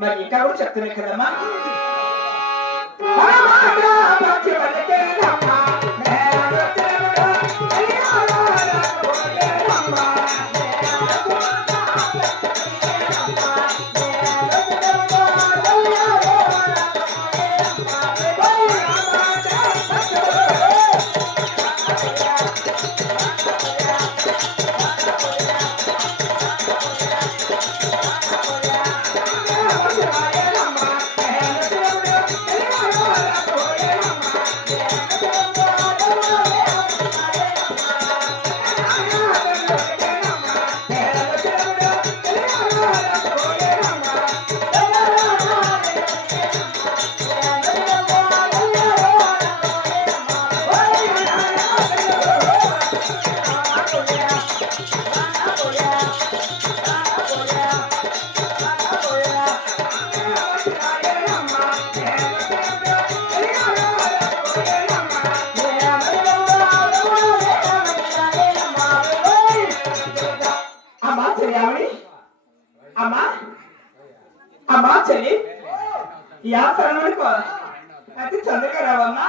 మరి ఇంకా కూడా చెప్తున్నాయి కదమ్మా అమ్మా అమ్మా చెల్లి యాత్ర అతి చంద్రగా రావమ్మా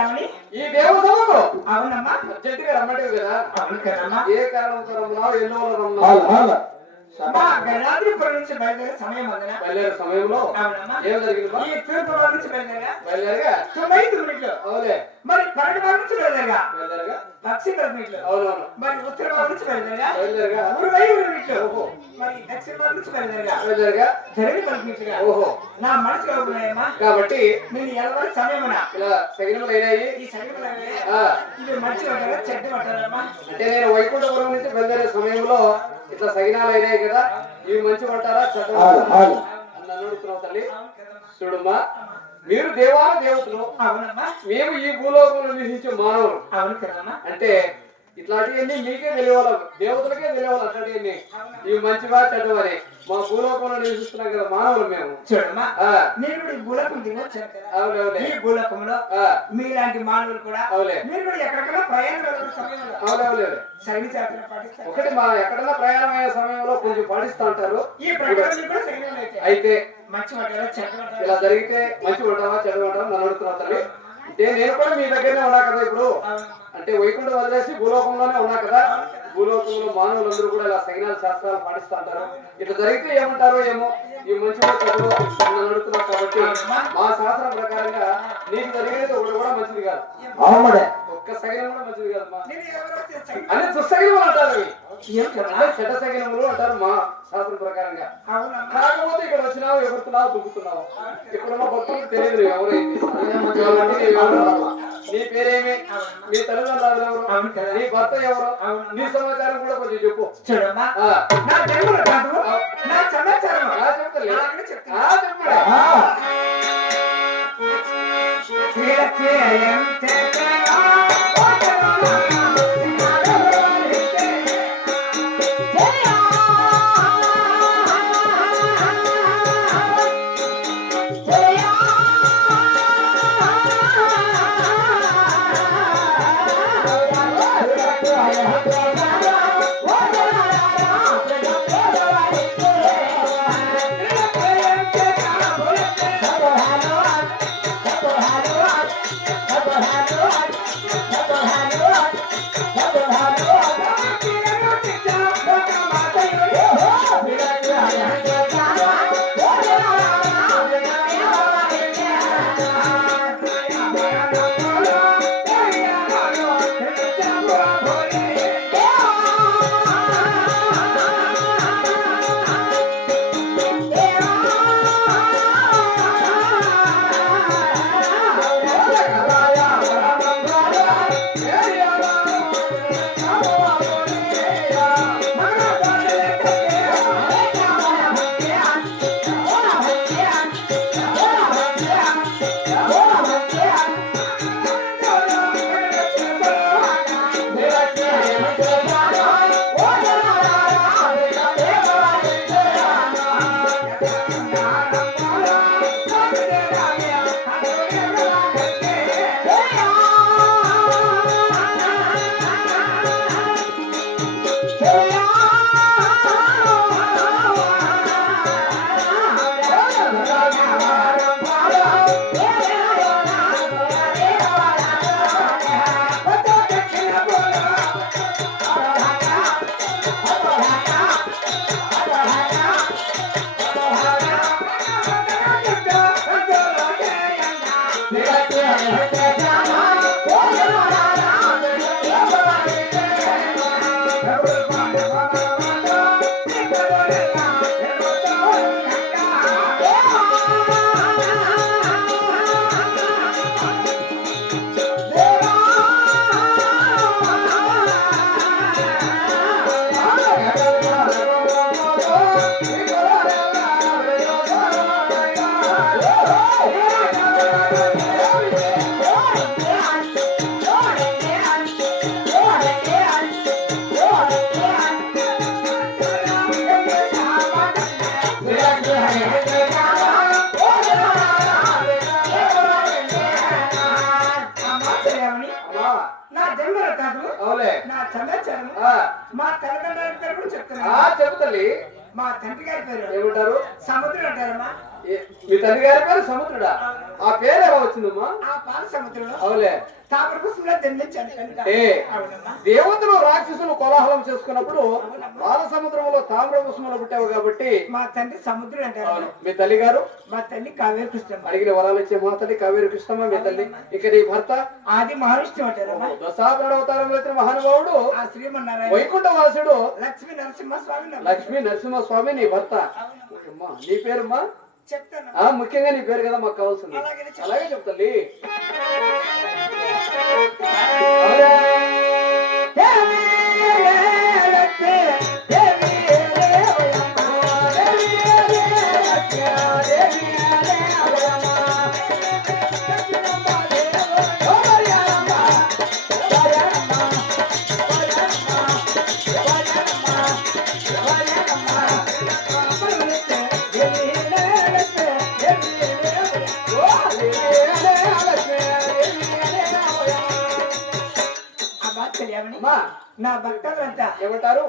ఏమని ఈ దేవతలకు అవునమ్మా అర్జెంటుగా రమ్మంటే కదా అవును కదమ్మా ఏ కారణం ఎన్నో రమ్మన్నా మా గణాధిపురం నుంచి బయలుదేరే సమయం వదన బయలుదేరే సమయంలో అవునమ్మా ఏం జరిగింది ఈ తూర్పు నుంచి బయలుదేరగా 9 మినిట్లు అవులే మరి పన్నెండు నుంచి బయలుదేరగా బయలుదేరగా దక్షిణ 10 మినిట్లు అవునవును మరి ఉత్తర నుంచి బయలుదేరగా 5 మినిట్లు ఓహో మరి దక్షిణ నుంచి బయలుదేరగా జరిగి 10 మినిట్లుగా ఓహో నా మనసులో ఉన్నాయమ్మా కాబట్టి నేను ఎవరి సమయమున ఇలా సగినములు అయినాయి ఈ సగటులో ఇవి మంచి పట్టారా చెడ్డ పట్టారమ్మా అంటే నేను వైకుంఠపురం నుంచి బయలుదేరే సమయంలో ఇట్లా సగినాలు అయినాయి కదా ఇవి మంచి పట్టారా చెడ్డ నన్ను అడుగుతున్నావు తల్లి చూడమ్మా మీరు దేవాల దేవతలు అవునమ్మా మేము ఈ భూలోకంలో నివసించే మానవులు అవును కదమ్మా అంటే ఇట్లాంటివన్నీ మీకే తెలియాలి దేవతలకే తెలియాలి అట్లాంటివన్నీ ఇవి మంచివా చెడ్డవని మా భూలోకంలో నివసిస్తున్నాం కదా మానవులు మేము చూడమ్మా నేను ఈ భూలోకం దిగొచ్చాను కదా అవునవులే ఈ భూలోకంలో మీలాంటి మానవులు కూడా అవులే మీరు కూడా ఎక్కడికైనా ప్రయాణం సమయంలో అవునవులే సైని జాతర పాటిస్తారు ఒకటి మా ఎక్కడన్నా ప్రయాణం అయ్యే సమయంలో కొంచెం పాటిస్తూ ఉంటారు ఈ ప్రకారం కూడా సైన్యం అయితే మంచి పట్టారా చెడ్డ పట్టారా ఇలా జరిగితే మంచి ఉంటావా చెడ్డ ఉంటావా నన్ను అడుగుతున్నా తల్లి అంటే నేను కూడా మీ దగ్గరనే ఉన్నా కదా ఇప్పుడు అంటే వైకుంఠం వదిలేసి భూలోకంలోనే ఉన్నా కదా భూలోకంలో మానవులందరూ కూడా ఇలా సైన్యాల శాస్త్రాలు పాటిస్తూ ఉంటారు ఇట్లా జరిగితే ఏమంటారో ఏమో ఈ మంచి చదువు నన్ను అడుగుతున్నావు కాబట్టి మా శాస్త్రం ప్రకారంగా నీకు జరిగేది ఒకటి కూడా మంచిది కాదు ఒక్క సైన్యం కూడా మంచిది కాదమ్మా అని దుస్సగినములు అంటారు చెడ్డ సగినములు అంటారు మా శాస్త్రం ప్రకారంగా కాకపోతే ఇక్కడ వచ్చినావు ఎగురుతున్నావు దుక్కుతున్నావు ఇక్కడున్న భక్తులకు తెలియదు ఎవరైంది నీ పేరేమి నీ తల్లిదండ్రులు ఎవరు నీ భర్త ఎవరు నీ సమాచారం కూడా కొంచెం చెప్పు చూడమ్మా నా జన్మల కాదు నా సమాచారం అవులే నా సమాచారం మా తల్లిదండ్రులు చెప్తున్నా చెబుతల్లి మా తండ్రి గారి పేరు ఏమంటారు? సముద్రం అంటారమ్మా. మీ తండ్రి గారి పేరు సముద్రుడా? ఆ పేరు ఎలా వచ్చిందమ్మా? ఆ పాల సముద్రంలో అవులే. తామర పుష్పంలో జన్మించాను కనుక. ఏ అవునమ్మా. దేవతలు రాక్షసులు కోలాహలం చేసుకున్నప్పుడు పాల సముద్రంలో తామ్ర పుష్పంలో పుట్టావు కాబట్టి మా తండ్రి సముద్రం అంటారు. అవును. మీ తల్లి గారు? మా తల్లి కావేరి కృష్ణమ్మ. అడిగిన వరాలు ఇచ్చే మా తల్లి కావేరి కృష్ణమ్మ మీ తల్లి. ఇక నీ భర్త ఆది మహావిష్ణువు అంటారమ్మా. దశావతారం అవతారంలో వచ్చిన మహానుభావుడు ఆ శ్రీమన్నారాయణ వైకుంఠ వాసుడు లక్ష్మీ నరసింహస్వామి. లక్ష్మీ నరసింహస్వామి నీ భర్త. అమ్మా, నీ పేరుమ్మా? చెప్తాను. ముఖ్యంగా నీ పేరు కదా మాకు కావాల్సింది. అలాగే చెప్తాలి. అమ్మా, నా భక్తులంతా ఏమంటారు?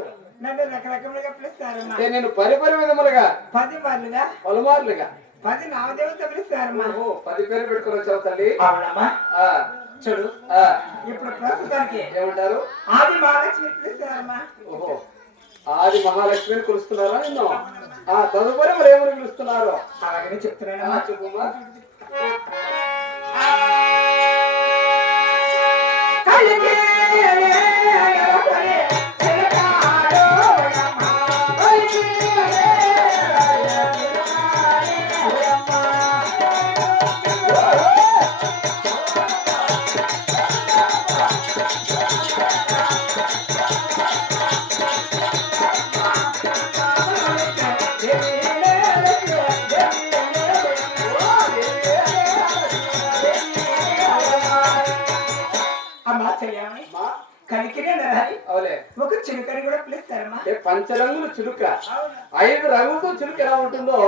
నన్ను రకరకములుగా పిలుస్తారమ్మా. అంటే నేను పరిపరి విధములుగా 10 మార్లుగా పలుమార్లుగా 10 నామదేవత పిలుస్తారమ్మా. 10 పేరు పెట్టుకుని వచ్చావు తల్లి. అవునమ్మా. ఆ, చూడు ఆ, ఇప్పుడు ప్రస్తుతానికి ఏమంటారు? ఆది మహాలక్ష్మి పిలుస్తారమ్మా. ఓహో, ఆది మహాలక్ష్మిని కొలుస్తున్నారా నిన్ను? ఆ తదుపరి మరి ఏమని పిలుస్తున్నారు? అలాగనే చెప్తున్నానమ్మా. చెప్పుమా. అమ్మా చెయ్యాలి మా, కలికిరే నరాలి అవులే. ఒక చిలుకని కూడా పిలుస్తారమ్మా. పంచరంగులు చిలుక, 5 రంగులతో చిలుక ఎలా ఉంటుందో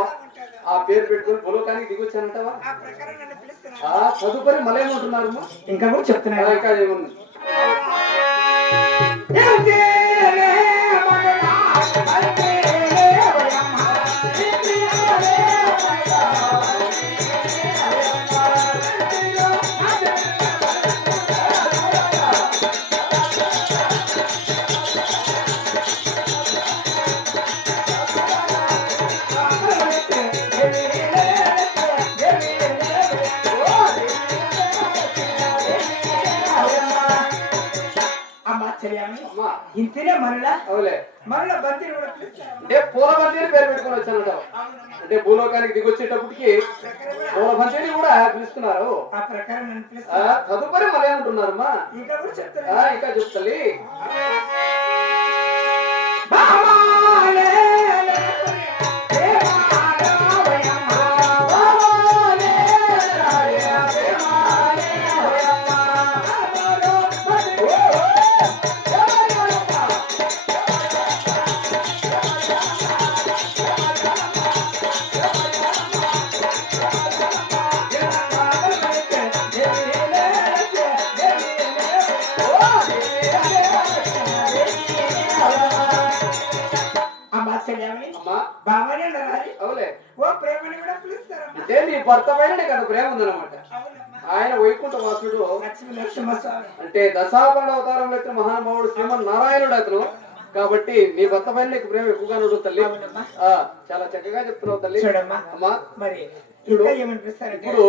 ఆ పేరు పెట్టుకుని భూలోకానికి దిగొచ్చానంటావా? ఆ ప్రకారం నన్ను పిలుస్తున్నారు. ఆ తదుపరి మళ్ళేమంటున్నారు? ఇంకా కూడా చెప్తున్నారు. ఇంకా ఏముంది? అమ్మా చెయ్యాలి అమ్మా, ఇంతనే మరలా అవులే. మరలా బంతిని కూడా పిలుస్తారమ్మా. అంటే పూలబంతిని పేరు పెట్టుకుని వచ్చానంటావు. అంటే భూలోకానికి దిగొచ్చేటప్పటికి పూలబంతిని కూడా పిలుస్తున్నారు. ఆ ప్రకారం నన్ను పిలుస్తారు. తదుపరి మళ్ళేమంటున్నారమ్మా? ఇంకా కూడా చెప్తున్నారు. ఇంకా చెప్తాలి. అమ్మా చెయ్యాలి అమ్మా, బాగానే ఉండాలి. అవులే. ఓ ప్రేమని కూడా పిలుస్తారమ్మా. అంటే నీ భర్త పైన నీకు అంత ప్రేమ ఉందన్నమాట. అవునమ్మా. ఆయన వైకుంఠ వాసుడు, లక్ష్మీ నరసింహస్వామి. అంటే దశావతారం అవతారంలో వచ్చిన మహానుభావుడు శ్రీమన్ నారాయణుడు అతను. కాబట్టి నీ భర్త పైన నీకు ప్రేమ ఎక్కువగా ఉంటుంది తల్లి. అవునమ్మా. చాలా చక్కగా చెప్తున్నావు తల్లి. చూడమ్మా అమ్మా, మరి ఇంకా ఏమని పిలుస్తారంటే ఇప్పుడు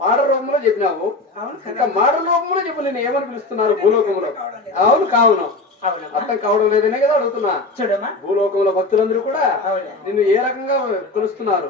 పాడ రూపంలో చెప్పినావు, అవును ఇంకా కదా. మాట రూపంలో చెప్పు. నేను ఏమని పిలుస్తున్నారు భూలోకంలో? అవును కావును, అవునమ్మా. అర్థం కావడం లేదనే కదా అడుగుతున్నా. చూడమ్మా భూలోకంలో భక్తులందరూ కూడా అవును నిన్ను ఏ రకంగా కొలుస్తున్నారు?